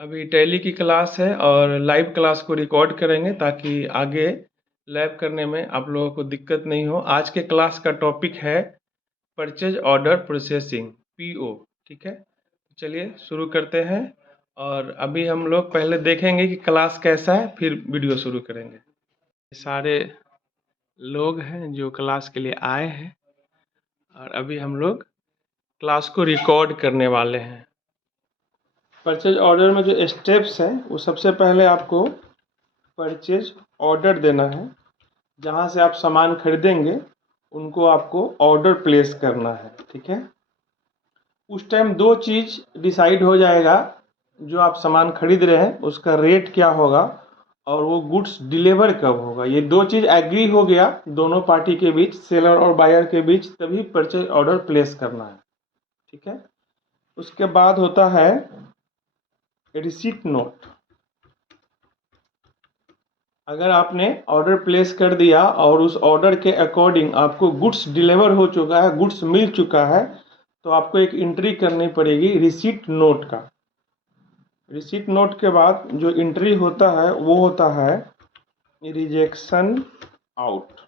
अभी टैली की क्लास है और लाइव क्लास को रिकॉर्ड करेंगे ताकि आगे लैब करने में आप लोगों को दिक्कत नहीं हो। आज के क्लास का टॉपिक है परचेज ऑर्डर प्रोसेसिंग, पीओ। ठीक है, चलिए शुरू करते हैं। और अभी हम लोग पहले देखेंगे कि क्लास कैसा है, फिर वीडियो शुरू करेंगे। सारे लोग हैं जो क्लास के लिए आए हैं और अभी हम लोग क्लास को रिकॉर्ड करने वाले हैं। परचेज ऑर्डर में जो स्टेप्स हैं वो सबसे पहले आपको परचेज ऑर्डर देना है। जहाँ से आप सामान खरीदेंगे उनको आपको ऑर्डर प्लेस करना है। ठीक है, उस टाइम दो चीज़ डिसाइड हो जाएगा। जो आप सामान खरीद रहे हैं उसका रेट क्या होगा और वो गुड्स डिलीवर कब होगा। ये दो चीज़ एग्री हो गया दोनों पार्टी के बीच, सेलर और बायर के बीच, तभी परचेज ऑर्डर प्लेस करना है। ठीक है, उसके बाद होता है रिसीट नोट। अगर आपने ऑर्डर प्लेस कर दिया और उस ऑर्डर के अकॉर्डिंग आपको गुड्स डिलीवर हो चुका है, गुड्स मिल चुका है, तो आपको एक एंट्री करनी पड़ेगी रिसीट नोट का। रिसीट नोट के बाद जो एंट्री होता है वो होता है रिजेक्शन आउट।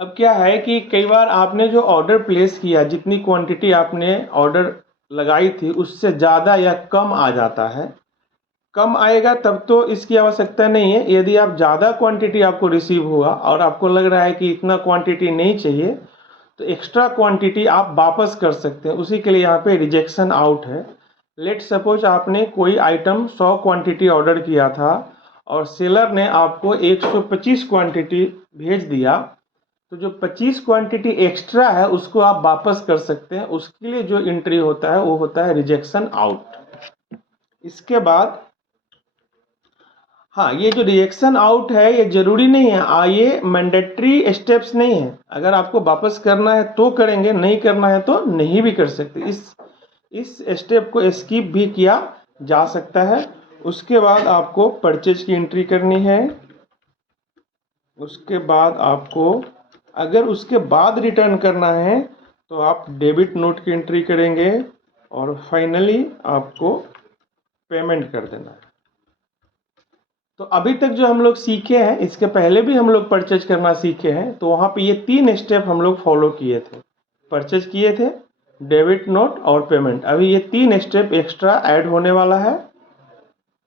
अब क्या है कि कई बार आपने जो ऑर्डर प्लेस किया, जितनी क्वांटिटी आपने ऑर्डर लगाई थी उससे ज़्यादा या कम आ जाता है। कम आएगा तब तो इसकी आवश्यकता नहीं है। यदि आप ज़्यादा क्वांटिटी आपको रिसीव हुआ और आपको लग रहा है कि इतना क्वांटिटी नहीं चाहिए, तो एक्स्ट्रा क्वांटिटी आप वापस कर सकते हैं। उसी के लिए यहाँ पे रिजेक्शन आउट है। लेट सपोज आपने कोई आइटम 100 क्वांटिटी ऑर्डर किया था और सेलर ने आपको 125 क्वांटिटी भेज दिया, तो जो 25 क्वांटिटी एक्स्ट्रा है उसको आप वापस कर सकते हैं। उसके लिए जो एंट्री होता है वो होता है रिजेक्शन आउट। इसके बाद हाँ, ये जो रिएक्शन आउट है ये जरूरी नहीं है, ये मैंडेटरी स्टेप्स नहीं है। अगर आपको वापस करना है तो करेंगे, नहीं करना है तो नहीं भी कर सकते। इस स्टेप को स्किप भी किया जा सकता है। उसके बाद आपको परचेज की एंट्री करनी है। उसके बाद आपको अगर उसके बाद रिटर्न करना है तो आप डेबिट नोट की एंट्री करेंगे और फाइनली आपको पेमेंट कर देना है। तो अभी तक जो हम लोग सीखे हैं, इसके पहले भी हम लोग परचेज करना सीखे हैं, तो वहाँ पे ये 3 स्टेप हम लोग फॉलो किए थे। परचेज किए थे, डेबिट नोट और पेमेंट। अभी ये 3 स्टेप एक्स्ट्रा ऐड होने वाला है।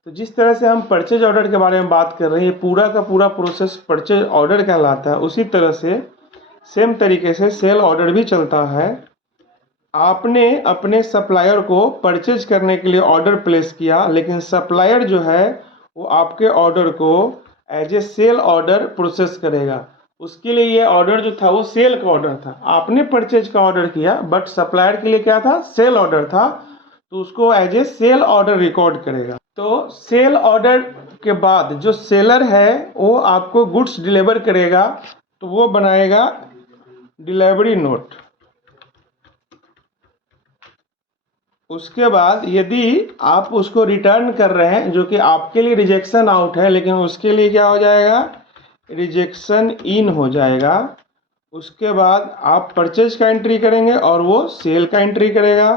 तो जिस तरह से हम परचेज ऑर्डर के बारे में बात कर रहे हैं, ये पूरा का पूरा प्रोसेस परचेज ऑर्डर कहलाता है। उसी तरह से सेम तरीके से सेल ऑर्डर भी चलता है। आपने अपने सप्लायर को परचेज करने के लिए ऑर्डर प्लेस किया, लेकिन सप्लायर जो है वो आपके ऑर्डर को as a sale order process करेगा। उसके लिए ये ऑर्डर जो था वो सेल का ऑर्डर था। आपने परचेज का ऑर्डर किया बट सप्लायर के लिए क्या था, सेल ऑर्डर था, तो उसको as a sale order record करेगा। तो सेल ऑर्डर के बाद जो सेलर है वो आपको गुड्स डिलीवर करेगा, तो वो बनाएगा डिलीवरी नोट। उसके बाद यदि आप उसको रिटर्न कर रहे हैं, जो कि आपके लिए रिजेक्शन आउट है, लेकिन उसके लिए क्या हो जाएगा, रिजेक्शन इन हो जाएगा। उसके बाद आप परचेज का एंट्री करेंगे और वो सेल का एंट्री करेगा।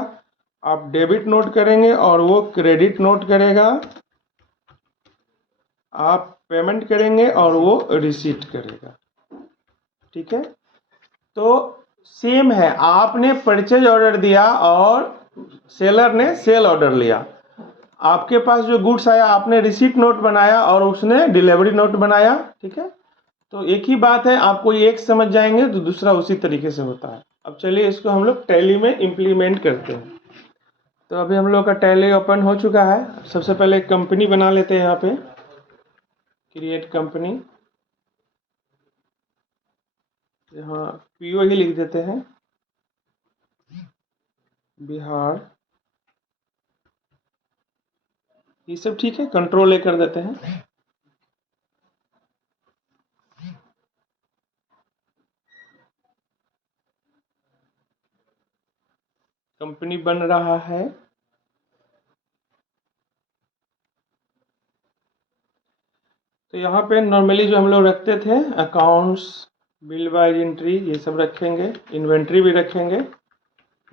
आप डेबिट नोट करेंगे और वो क्रेडिट नोट करेगा। आप पेमेंट करेंगे और वो रिसीट करेगा। ठीक है, तो सेम है। आपने परचेज ऑर्डर दिया और सेलर ने सेल ऑर्डर लिया। आपके पास जो गुड्स आया आपने रिसीट नोट बनाया और उसने डिलीवरी नोट बनाया। ठीक है, तो एक ही बात है। आप कोई एक समझ जाएंगे तो दूसरा उसी तरीके से होता है। अब चलिए इसको हम लोग टैली में इम्प्लीमेंट करते हैं। तो अभी हम लोग का टैली ओपन हो चुका है। सबसे पहले एक कंपनी बना लेते हैं। यहाँ पे क्रिएट कंपनी, यहाँ पीओ ही लिख देते हैं, बिहार। ये सब ठीक है, कंट्रोल ए कर देते हैं। कंपनी बन रहा है। तो यहाँ पे नॉर्मली जो हम लोग रखते थे अकाउंट्स, बिल बाय एंट्री, ये सब रखेंगे। इन्वेंट्री भी रखेंगे।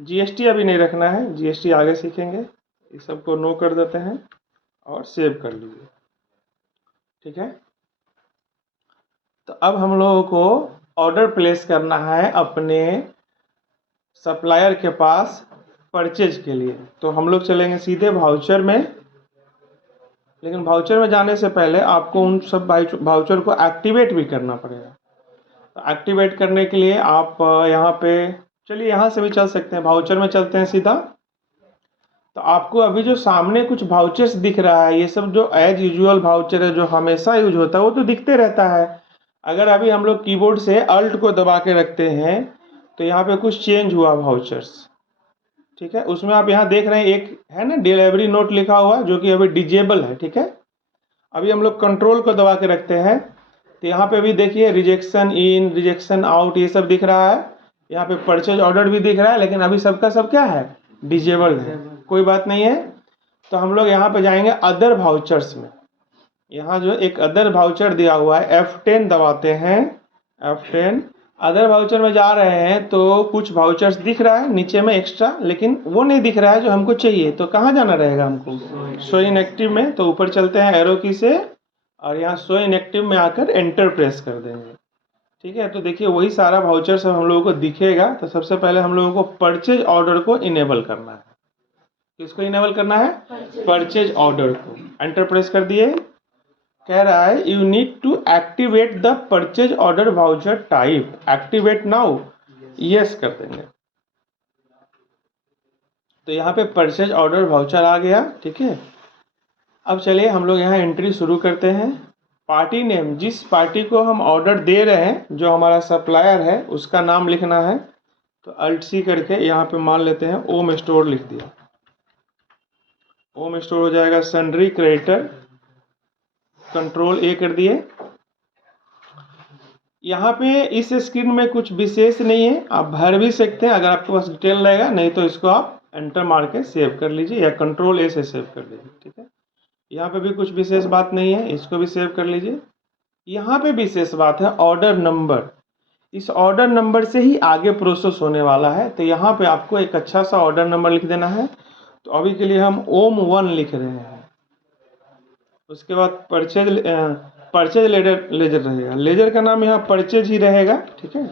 जीएसटी अभी नहीं रखना है, जीएसटी आगे सीखेंगे। इस सबको नो कर देते हैं और सेव कर लीजिए। ठीक है, तो अब हम लोगों को ऑर्डर प्लेस करना है अपने सप्लायर के पास परचेज के लिए। तो हम लोग चलेंगे सीधे वाउचर में, लेकिन वाउचर में जाने से पहले आपको उन सब वाउचर को एक्टिवेट भी करना पड़ेगा। तो एक्टिवेट करने के लिए आप यहाँ पे चलिए, यहाँ से भी चल सकते हैं, वाउचर में चलते हैं सीधा। तो आपको अभी जो सामने कुछ वाउचर्स दिख रहा है, ये सब जो एज यूजुअल वाउचर है जो हमेशा यूज होता है वो तो दिखते रहता है। अगर अभी हम लोग कीबोर्ड से अल्ट को दबा के रखते हैं तो यहाँ पे कुछ चेंज हुआ वाउचर्स। ठीक है, उसमें आप यहाँ देख रहे हैं एक है ना डिलीवरी नोट लिखा हुआ जो कि अभी डिजेबल है। ठीक है, अभी हम लोग कंट्रोल को दबा के रखते हैं तो यहाँ पे भी देखिए रिजेक्शन इन, रिजेक्शन आउट, ये सब दिख रहा है। यहाँ पे परचेज ऑर्डर भी दिख रहा है, लेकिन अभी सबका सब क्या है, डिजेबल है। कोई बात नहीं है, तो हम लोग यहाँ पे जाएंगे अदर वाउचर्स में। यहाँ जो एक अदर वाउचर दिया हुआ है F10 दबाते हैं, F10 अदर वाउचर में जा रहे हैं तो कुछ वाउचर्स दिख रहा है नीचे में एक्स्ट्रा, लेकिन वो नहीं दिख रहा है जो हमको चाहिए। तो कहाँ जाना रहेगा हमको, शो इन एक्टिव में। तो ऊपर चलते हैं एरो की से और यहाँ शो इन एक्टिव में आकर एंटर प्रेस कर देंगे। ठीक है, तो देखिए वही सारा वाउचर सब हम लोगों को दिखेगा। तो सबसे पहले हम लोगों को परचेज ऑर्डर को इनेबल करना है। किसको इनेबल करना है, परचेज ऑर्डर को। एंटर प्रेस कर दिए, कह रहा है you need to activate the purchase order voucher type, activate now, yes कर देंगे। तो यहाँ पे परचेज ऑर्डर वाउचर आ गया। ठीक है, अब चलिए हम लोग यहाँ एंट्री शुरू करते हैं। पार्टी नेम, जिस पार्टी को हम ऑर्डर दे रहे हैं जो हमारा सप्लायर है उसका नाम लिखना है। तो अल्ट सी करके यहाँ पे मान लेते हैं ओम स्टोर लिख दिया। ओम स्टोर हो जाएगा सन्ड्री क्रेडिटर, कंट्रोल ए कर दिए। यहाँ पे इस स्क्रीन में कुछ विशेष नहीं है, आप भर भी सकते हैं अगर आपके पास डिटेल रहेगा, नहीं तो इसको आप एंटर मार के सेव कर लीजिए या कंट्रोल ए से सेव कर लीजिए। ठीक है, यहाँ पे भी कुछ विशेष बात नहीं है, इसको भी सेव कर लीजिए। यहाँ पे विशेष बात है ऑर्डर नंबर, इस ऑर्डर नंबर से ही आगे प्रोसेस होने वाला है। तो यहाँ पे आपको एक अच्छा सा ऑर्डर नंबर लिख देना है। तो अभी के लिए हम ओम 1 लिख रहे हैं। उसके बाद परचेज लेजर रहेगा, लेजर का नाम यहाँ परचेज ही रहेगा। ठीक है,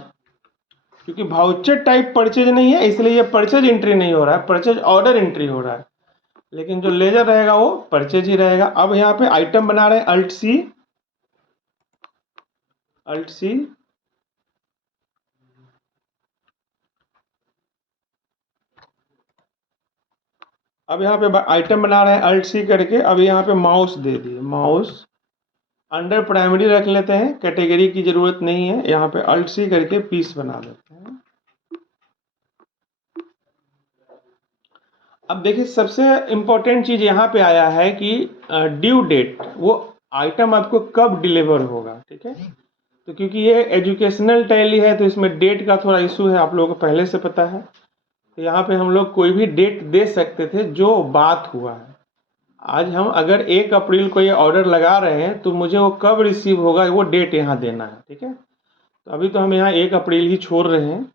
क्योंकि वाउचर टाइप परचेज नहीं है इसलिए ये परचेज एंट्री नहीं हो रहा है, परचेज ऑर्डर एंट्री हो रहा है, लेकिन जो लेजर रहेगा वो परचेज ही रहेगा। अब यहाँ पे आइटम बना रहे हैं अल्ट सी, अल्ट सी। अब यहाँ पे आइटम बना रहे हैं अल्ट सी करके। अब यहाँ पे माउस दे दिए, माउस अंडर प्राइमरी रख लेते हैं, कैटेगरी की जरूरत नहीं है। यहाँ पे अल्ट सी करके पीस बना देते हैं। अब देखिए सबसे इम्पोर्टेंट चीज यहाँ पे आया है कि ड्यू डेट, वो आइटम आपको कब डिलीवर होगा। ठीक है, तो क्योंकि ये एजुकेशनल टैली है तो इसमें डेट का थोड़ा इशू है, आप लोगों को पहले से पता है। तो यहाँ पे हम लोग कोई भी डेट दे सकते थे जो बात हुआ है। आज हम अगर 1 अप्रैल को ये ऑर्डर लगा रहे हैं तो मुझे वो कब रिसीव होगा वो डेट यहाँ देना है। ठीक है, तो अभी तो हम यहाँ 1 अप्रैल ही छोड़ रहे हैं।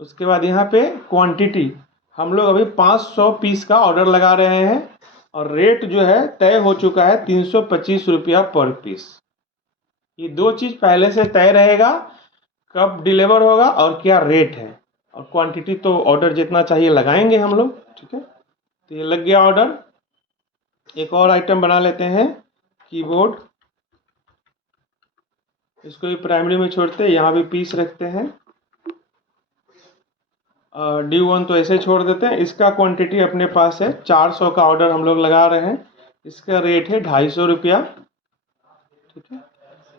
उसके बाद यहाँ पे क्वांटिटी, हम लोग अभी 500 पीस का ऑर्डर लगा रहे हैं और रेट जो है तय हो चुका है 325 रुपया पर पीस। ये 2 चीज़ पहले से तय रहेगा, कब डिलीवर होगा और क्या रेट है, और क्वांटिटी तो ऑर्डर जितना चाहिए लगाएंगे हम लोग। ठीक है, तो ये लग गया ऑर्डर। एक और आइटम बना लेते हैं कीबोर्ड, इसको भी प्राइमरी में छोड़ते हैं, यहाँ भी पीस रखते हैं। ड्यू 1 तो ऐसे छोड़ देते हैं। इसका क्वांटिटी अपने पास है 400 का ऑर्डर हम लोग लगा रहे हैं, इसका रेट है 250 रुपया। ठीक है,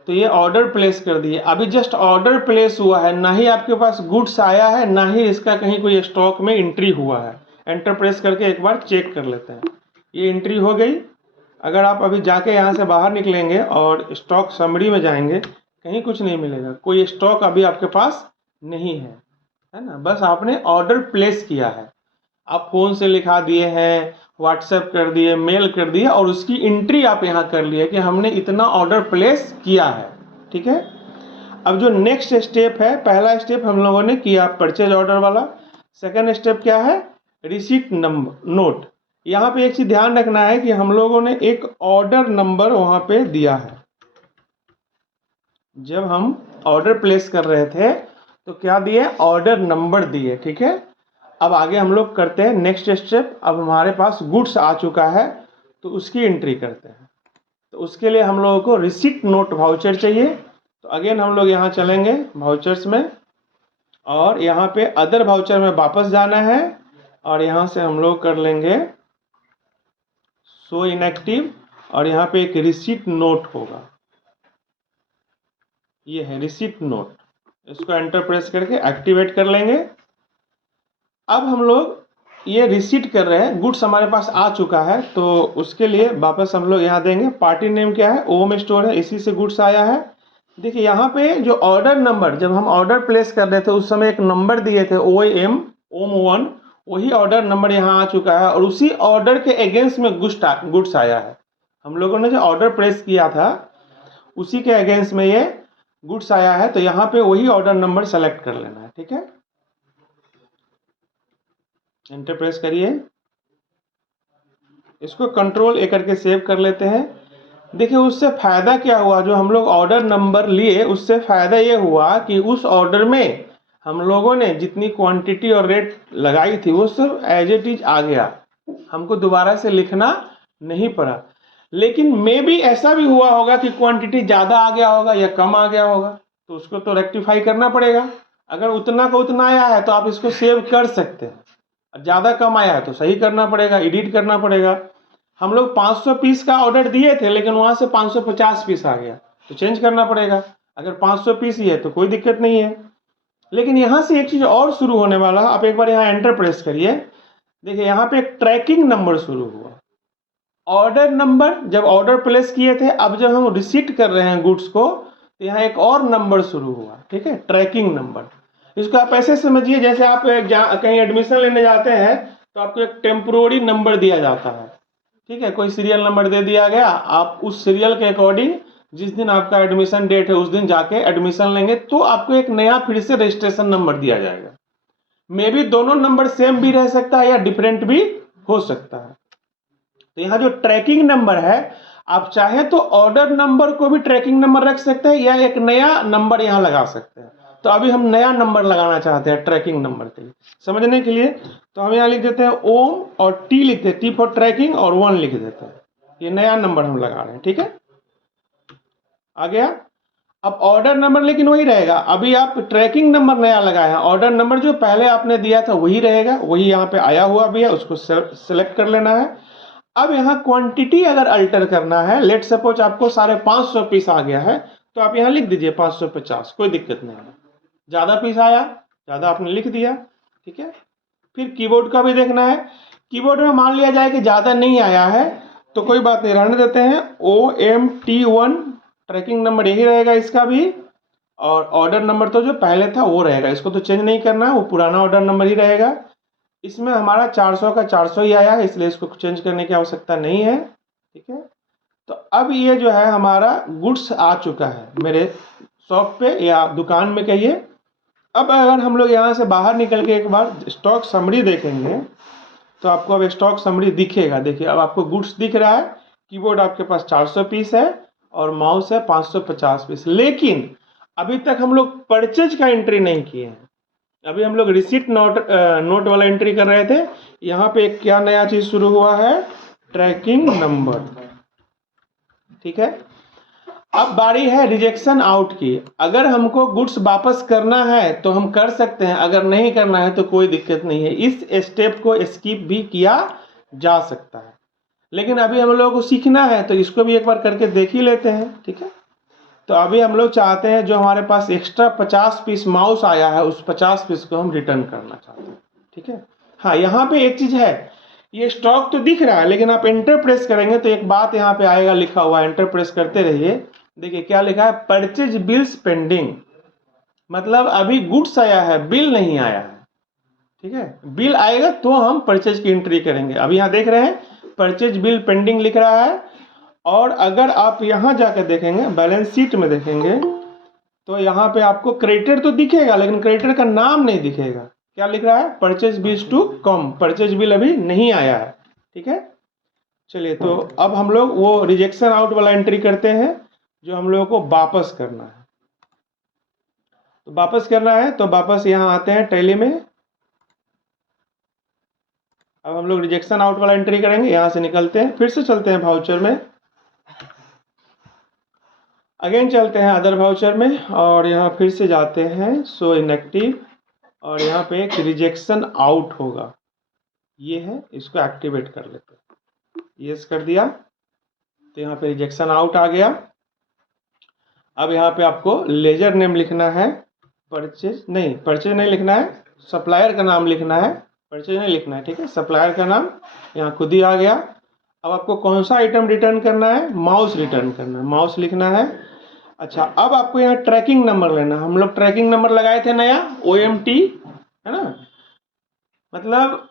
तो ये ऑर्डर प्लेस कर दिए। अभी जस्ट ऑर्डर प्लेस हुआ है, ना ही आपके पास गुड्स आया है, ना ही इसका कहीं कोई स्टॉक में एंट्री हुआ है। एंटर प्रेस करके एक बार चेक कर लेते हैं, ये एंट्री हो गई। अगर आप अभी जाके यहाँ से बाहर निकलेंगे और स्टॉक समरी में जाएंगे, कहीं कुछ नहीं मिलेगा, कोई स्टॉक अभी आपके पास नहीं है ना। बस आपने ऑर्डर प्लेस किया है, आप फ़ोन से लिखा दिए हैं, व्हाट्सएप कर दिए, मेल कर दिए और उसकी एंट्री आप यहाँ कर लिए कि हमने इतना ऑर्डर प्लेस किया है। ठीक है, अब जो नेक्स्ट स्टेप है, पहला स्टेप हम लोगों ने किया परचेज ऑर्डर वाला। सेकंड स्टेप क्या है, रिसीट नंबर नोट, यहाँ पे एक चीज ध्यान रखना है कि हम लोगों ने एक ऑर्डर नंबर वहां पे दिया है। जब हम ऑर्डर प्लेस कर रहे थे तो क्या दिए, ऑर्डर नंबर दिए, ठीक है। अब आगे हम लोग करते हैं नेक्स्ट स्टेप। अब हमारे पास गुड्स आ चुका है तो उसकी एंट्री करते हैं। तो उसके लिए हम लोगों को रिसीट नोट वाउचर चाहिए। तो अगेन हम लोग यहाँ चलेंगे वाउचर्स में, और यहाँ पे अदर वाउचर में वापस जाना है, और यहाँ से हम लोग कर लेंगे शो इनएक्टिव, और यहाँ पे एक रिसीट नोट होगा, ये है रिसीट नोट। इसको एंटर प्रेस करके एक्टिवेट कर लेंगे। अब हम लोग ये रिसीट कर रहे हैं, गुड्स हमारे पास आ चुका है, तो उसके लिए वापस हम लोग यहाँ देंगे। पार्टी नेम क्या है, ओम स्टोर है, इसी से गुड्स आया है। देखिए यहाँ पे जो ऑर्डर नंबर, जब हम ऑर्डर प्लेस कर रहे थे उस समय एक नंबर दिए थे OM1, वही ऑर्डर नंबर यहाँ आ चुका है, और उसी ऑर्डर के अगेंस्ट में गुड्स आया है। हम लोगों ने जो ऑर्डर प्लेस किया था उसी के अगेंस्ट में ये गुड्स आया है, तो यहाँ पे वही ऑर्डर नंबर सेलेक्ट कर लेना है, ठीक है। एंटर प्रेस करिए, इसको कंट्रोल ए करके सेव कर लेते हैं। देखिए उससे फायदा क्या हुआ, जो हम लोग ऑर्डर नंबर लिए उससे फायदा ये हुआ कि उस ऑर्डर में हम लोगों ने जितनी क्वांटिटी और रेट लगाई थी वो सब एज इट इज आ गया, हमको दोबारा से लिखना नहीं पड़ा। लेकिन मे भी ऐसा भी हुआ होगा कि क्वांटिटी ज़्यादा आ गया होगा या कम आ गया होगा, तो उसको तो रेक्टिफाई करना पड़ेगा। अगर उतना का उतना आया है तो आप इसको सेव कर सकते हैं, ज़्यादा कम आया है तो सही करना पड़ेगा, एडिट करना पड़ेगा। हम लोग 500 पीस का ऑर्डर दिए थे लेकिन वहाँ से 550 पीस आ गया, तो चेंज करना पड़ेगा। अगर 500 पीस ही है तो कोई दिक्कत नहीं है। लेकिन यहाँ से एक चीज़ और शुरू होने वाला है, आप एक बार यहाँ एंटर प्रेस करिए। देखिए यहाँ पे एक ट्रैकिंग नंबर शुरू हुआ। ऑर्डर नंबर जब ऑर्डर प्लेस किए थे, अब जब हम रिसीट कर रहे हैं गुड्स को तो यहाँ एक और नंबर शुरू हुआ, ठीक है, ट्रैकिंग नंबर। इसको आप ऐसे समझिए जैसे आप कहीं एडमिशन लेने जाते हैं तो आपको एक टेम्पोररी नंबर दिया जाता है, ठीक है। कोई सीरियल नंबर दे दिया गया, आप उस सीरियल के अकॉर्डिंग जिस दिन आपका एडमिशन डेट है उस दिन जाके एडमिशन लेंगे, तो आपको एक नया फिर से रजिस्ट्रेशन नंबर दिया जाएगा। मे बी दोनों नंबर सेम भी रह सकता है या डिफरेंट भी हो सकता है। तो यहाँ जो ट्रैकिंग नंबर है, आप चाहे तो ऑर्डर नंबर को भी ट्रैकिंग नंबर रख सकते हैं या एक नया नंबर यहाँ लगा सकते हैं। तो अभी हम नया नंबर लगाना चाहते हैं ट्रैकिंग नंबर के लिए, समझने के लिए। तो हम यहाँ लिख देते हैं ओम और टी लिखते हैं, टी फॉर ट्रैकिंग, और 1 लिख देते हैं। ये नया नंबर हम लगा रहे हैं, ठीक है, आ गया। अब ऑर्डर नंबर लेकिन वही रहेगा, अभी आप ट्रैकिंग नंबर नया लगाए हैं, ऑर्डर नंबर जो पहले आपने दिया था वही रहेगा, वही यहाँ पे आया हुआ भी है, उसको सेलेक्ट कर लेना है। अब यहाँ क्वांटिटी अगर अल्टर करना है, लेट सपोज आपको 550 पीस आ गया है, तो आप यहाँ लिख दीजिए 550, कोई दिक्कत नहीं है। ज़्यादा पीस आया, ज़्यादा आपने लिख दिया, ठीक है। फिर कीबोर्ड का भी देखना है। कीबोर्ड में मान लिया जाए कि ज़्यादा नहीं आया है तो कोई बात नहीं, रहने देते हैं। OMT1 ट्रैकिंग नंबर यही रहेगा इसका भी, और ऑर्डर नंबर तो जो पहले था वो रहेगा, इसको तो चेंज नहीं करना है, वो पुराना ऑर्डर नंबर ही रहेगा। इसमें हमारा 400 का 400 ही आया है, इसलिए इसको चेंज करने की आवश्यकता नहीं है, ठीक है। तो अब ये जो है हमारा गुड्स आ चुका है मेरे शॉप पे या दुकान में कहिए। अब अगर हम लोग यहाँ से बाहर निकल के एक बार स्टॉक समरी देखेंगे तो आपको अब स्टॉक समरी दिखेगा। देखिए अब आपको गुड्स दिख रहा है, कीबोर्ड आपके पास 400 पीस है और माउस है 550 पीस। लेकिन अभी तक हम लोग परचेज का एंट्री नहीं किए हैं, अभी हम लोग रिसीट नोट वाला एंट्री कर रहे थे। यहाँ पे एक क्या नया चीज शुरू हुआ है, ट्रैकिंग नंबर, ठीक है। अब बारी है रिजेक्शन आउट की। अगर हमको गुड्स वापस करना है तो हम कर सकते हैं, अगर नहीं करना है तो कोई दिक्कत नहीं है, इस स्टेप को स्किप भी किया जा सकता है। लेकिन अभी हम लोगों को सीखना है तो इसको भी एक बार करके देख ही लेते हैं, ठीक है। तो अभी हम लोग चाहते हैं जो हमारे पास एक्स्ट्रा 50 पीस माउस आया है उस 50 पीस को हम रिटर्न करना चाहते हैं, ठीक है। हाँ यहाँ पे एक चीज है, ये स्टॉक तो दिख रहा है लेकिन आप एंटर प्रेस करेंगे तो एक बात यहाँ पे आएगा लिखा हुआ, एंटर प्रेस करते रहिए। देखिए क्या लिखा है, परचेज बिल्स पेंडिंग, मतलब अभी गुड्स आया है, बिल नहीं आया है, ठीक है। बिल आएगा तो हम परचेज की एंट्री करेंगे। अभी यहाँ देख रहे हैं परचेज बिल पेंडिंग लिख रहा है, और अगर आप यहाँ जाकर देखेंगे बैलेंस शीट में देखेंगे तो यहाँ पे आपको क्रेडिटर तो दिखेगा लेकिन क्रेडिटर का नाम नहीं दिखेगा। क्या लिख रहा है, purchase bills to come, purchase bill अभी नहीं आया है, ठीक है। चलिए, तो अब हम लोग वो रिजेक्शन आउट वाला एंट्री करते हैं जो हम लोगों को वापस करना है। तो वापस करना है तो वापस यहाँ आते हैं टैली में। अब हम लोग रिजेक्शन आउट वाला एंट्री करेंगे, यहाँ से निकलते हैं, फिर से चलते हैं वाउचर में, अगेन चलते हैं अदर वाउचर में और यहाँ फिर से जाते हैं शो इनएक्टिव और यहाँ पे एक रिजेक्शन आउट होगा, ये है, इसको एक्टिवेट कर लेते हैं। यस कर दिया तो यहाँ पे रिजेक्शन आउट आ गया। अब यहाँ पे आपको लेजर नेम लिखना है, परचेज नहीं लिखना है, सप्लायर का नाम लिखना है, परचेज नहीं लिखना है, ठीक है। सप्लायर का नाम यहाँ खुद ही आ गया। अब आपको कौन सा आइटम रिटर्न करना है, माउस रिटर्न करना है, माउस लिखना है। अच्छा, अब आपको यहाँ ट्रैकिंग नंबर लेना है। हम लोग ट्रैकिंग नंबर लगाए थे नया OMT, है ना, मतलब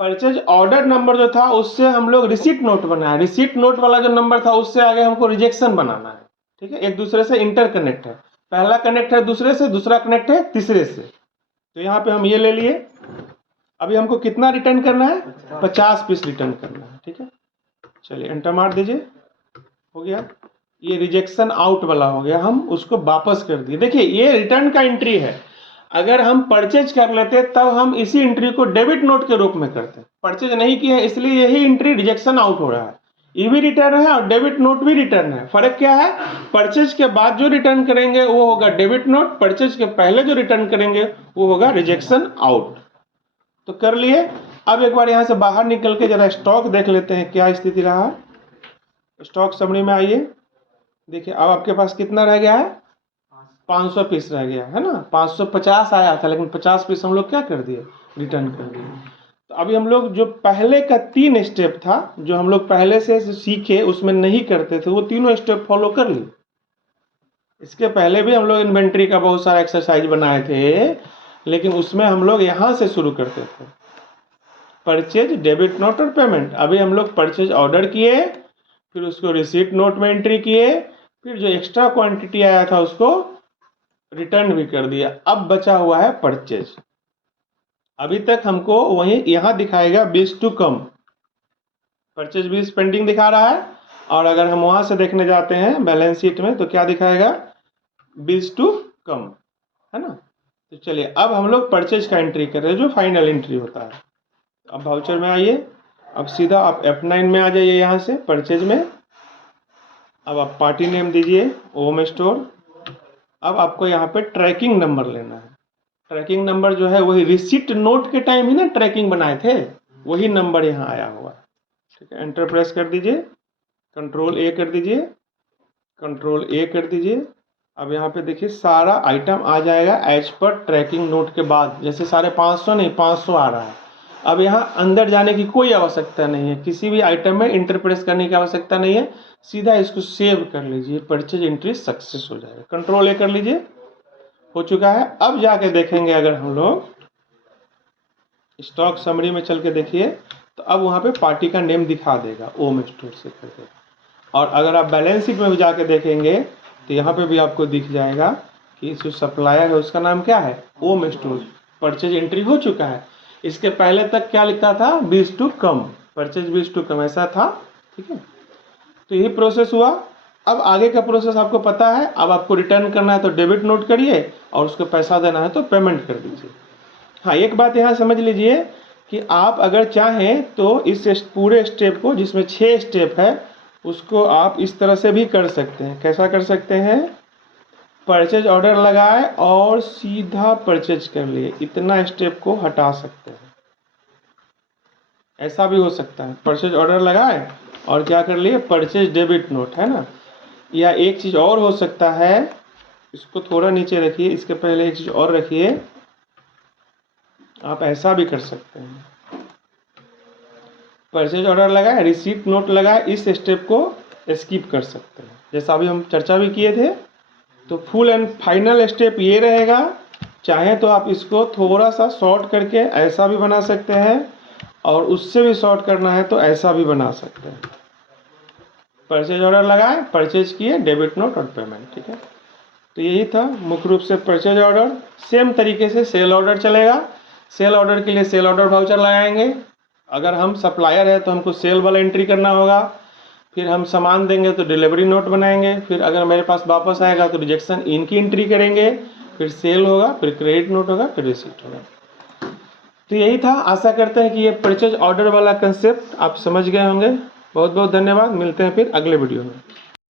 परचेज ऑर्डर नंबर जो था उससे हम लोग रिसीट नोट बनाया। रिसीट नोट वाला जो नंबर था उससे आगे हमको रिजेक्शन बनाना है, ठीक है। एक दूसरे से इंटरकनेक्ट है, पहला कनेक्ट है दूसरे से, दूसरा कनेक्ट है तीसरे से। तो यहाँ पे हम ये ले लिए। अभी हमको कितना रिटर्न करना है, 50 पीस रिटर्न करना है, ठीक है। चलिए एंटर मार दीजिए, हो गया। ये रिजेक्शन आउट वाला हो गया, हम उसको वापस कर दिए। देखिए ये रिटर्न का एंट्री है, अगर हम परचेज कर लेते तब हम इसी एंट्री को डेबिट नोट के रूप में करते। परचेज नहीं किए इसलिए यही एंट्री रिजेक्शन आउट हो रहा है। ये भी रिटर्न है और डेबिट नोट भी रिटर्न है। फर्क क्या है, परचेज के बाद जो रिटर्न करेंगे वो होगा डेबिट नोट, परचेज के पहले जो रिटर्न करेंगे वो होगा रिजेक्शन आउट। तो कर लिए। अब एक बार यहाँ से बाहर निकल के जरा स्टॉक देख लेते हैं क्या स्थिति रहा। स्टॉक समरी में आइए, देखिए अब आपके पास कितना रह गया है, 500 पीस रह गया है ना। 550 आया था लेकिन 50 पीस हम लोग क्या कर दिए, रिटर्न कर दिए। तो अभी हम लोग जो पहले का 3 स्टेप था जो हम लोग पहले से सीखे उसमें नहीं करते थे, वो तीनों स्टेप फॉलो कर लिए। इसके पहले भी हम लोग इन्वेंट्री का बहुत सारा एक्सरसाइज बनाए थे, लेकिन उसमें हम लोग यहाँ से शुरू करते थे, परचेज, डेबिट नोट और पेमेंट। अभी हम लोग परचेज ऑर्डर किए, फिर उसको रिसीट नोट में एंट्री किए, फिर जो एक्स्ट्रा क्वांटिटी आया था उसको रिटर्न भी कर दिया। अब बचा हुआ है परचेज। अभी तक हमको वहीं यहाँ दिखाएगा bills to come, purchase bills pending दिखा रहा है। और अगर हम वहां से देखने जाते हैं बैलेंस शीट में तो क्या दिखाएगा, बिल्स टू कम, है ना। तो चलिए अब हम लोग परचेज का एंट्री कर रहे हैं जो फाइनल एंट्री होता है। अब वाउचर में आइए, अब सीधा आप F9 में आ जाइए, यहाँ से परचेज में। अब आप पार्टी नेम दीजिए होम स्टोर। अब आपको यहाँ पे ट्रैकिंग नंबर लेना है। ट्रैकिंग नंबर जो है वही रिसीट नोट के टाइम ही ना ट्रैकिंग बनाए थे, वही नंबर यहाँ आया हुआ है, ठीक है। एंटर प्रेस कर दीजिए, कंट्रोल A कर दीजिए, कंट्रोल A कर दीजिए। अब यहाँ पे देखिए सारा आइटम आ जाएगा एज पर ट्रैकिंग नोट के बाद। जैसे 550 नहीं 500 आ रहा है। अब यहाँ अंदर जाने की कोई आवश्यकता नहीं है, किसी भी आइटम में इंटर प्रेस करने की आवश्यकता नहीं है, सीधा इसको सेव कर लीजिए, परचेज एंट्री सक्सेस हो जाएगा। कंट्रोल A कर लीजिए, हो चुका है। अब जाके देखेंगे अगर हम लोग स्टॉक समरी में चल के देखिए तो अब वहाँ पे पार्टी का नेम दिखा देगा ओम स्टोर से करके। और अगर आप बैलेंस शीट में भी जाके देखेंगे तो यहाँ पे भी आपको दिख जाएगा कि जो सप्लायर है उसका नाम क्या है, ओम स्टोर। परचेज एंट्री हो चुका है। इसके पहले तक क्या लिखा था, bills to come, purchase bills to come ऐसा था, ठीक है। तो यही प्रोसेस हुआ। अब आगे का प्रोसेस आपको पता है। अब आपको रिटर्न करना है तो डेबिट नोट करिए और उसको पैसा देना है तो पेमेंट कर दीजिए। हाँ, एक बात यहाँ समझ लीजिए कि आप अगर चाहें तो इस पूरे स्टेप को, जिसमें 6 स्टेप है, उसको आप इस तरह से भी कर सकते हैं। कैसा कर सकते हैं, परचेज ऑर्डर लगाए और सीधा परचेज कर लिए, इतना स्टेप को हटा सकते हैं। ऐसा भी हो सकता है, परचेज ऑर्डर लगाए और क्या कर लिए, परचेज डेबिट नोट, है ना। या एक चीज़ और हो सकता है, इसको थोड़ा नीचे रखिए, इसके पहले एक चीज़ और रखिए, आप ऐसा भी कर सकते हैं, परचेज ऑर्डर लगाए, रिसीट नोट लगाए, इस स्टेप को स्किप कर सकते हैं, जैसा अभी हम चर्चा भी किए थे। तो फुल एंड फाइनल स्टेप ये रहेगा। चाहे तो आप इसको थोड़ा सा शॉर्ट करके ऐसा भी बना सकते हैं और उससे भी शॉर्ट करना है तो ऐसा भी बना सकते हैं। परचेज ऑर्डर लगाए, परचेज किए, डेबिट नोट और पेमेंट, ठीक है। तो यही था मुख्य रूप से परचेज ऑर्डर। सेम तरीके से सेल ऑर्डर चलेगा। सेल ऑर्डर के लिए सेल ऑर्डर वाउचर लगाएंगे, अगर हम सप्लायर है तो हमको सेल वाला एंट्री करना होगा, फिर हम सामान देंगे तो डिलीवरी नोट बनाएंगे, फिर अगर मेरे पास वापस आएगा तो रिजेक्शन इन की एंट्री करेंगे, फिर सेल होगा, फिर क्रेडिट नोट होगा, फिर रिसीट होगा। तो यही था। आशा करते हैं कि ये परचेज ऑर्डर वाला कंसेप्ट आप समझ गए होंगे। बहुत बहुत धन्यवाद। मिलते हैं फिर अगले वीडियो में।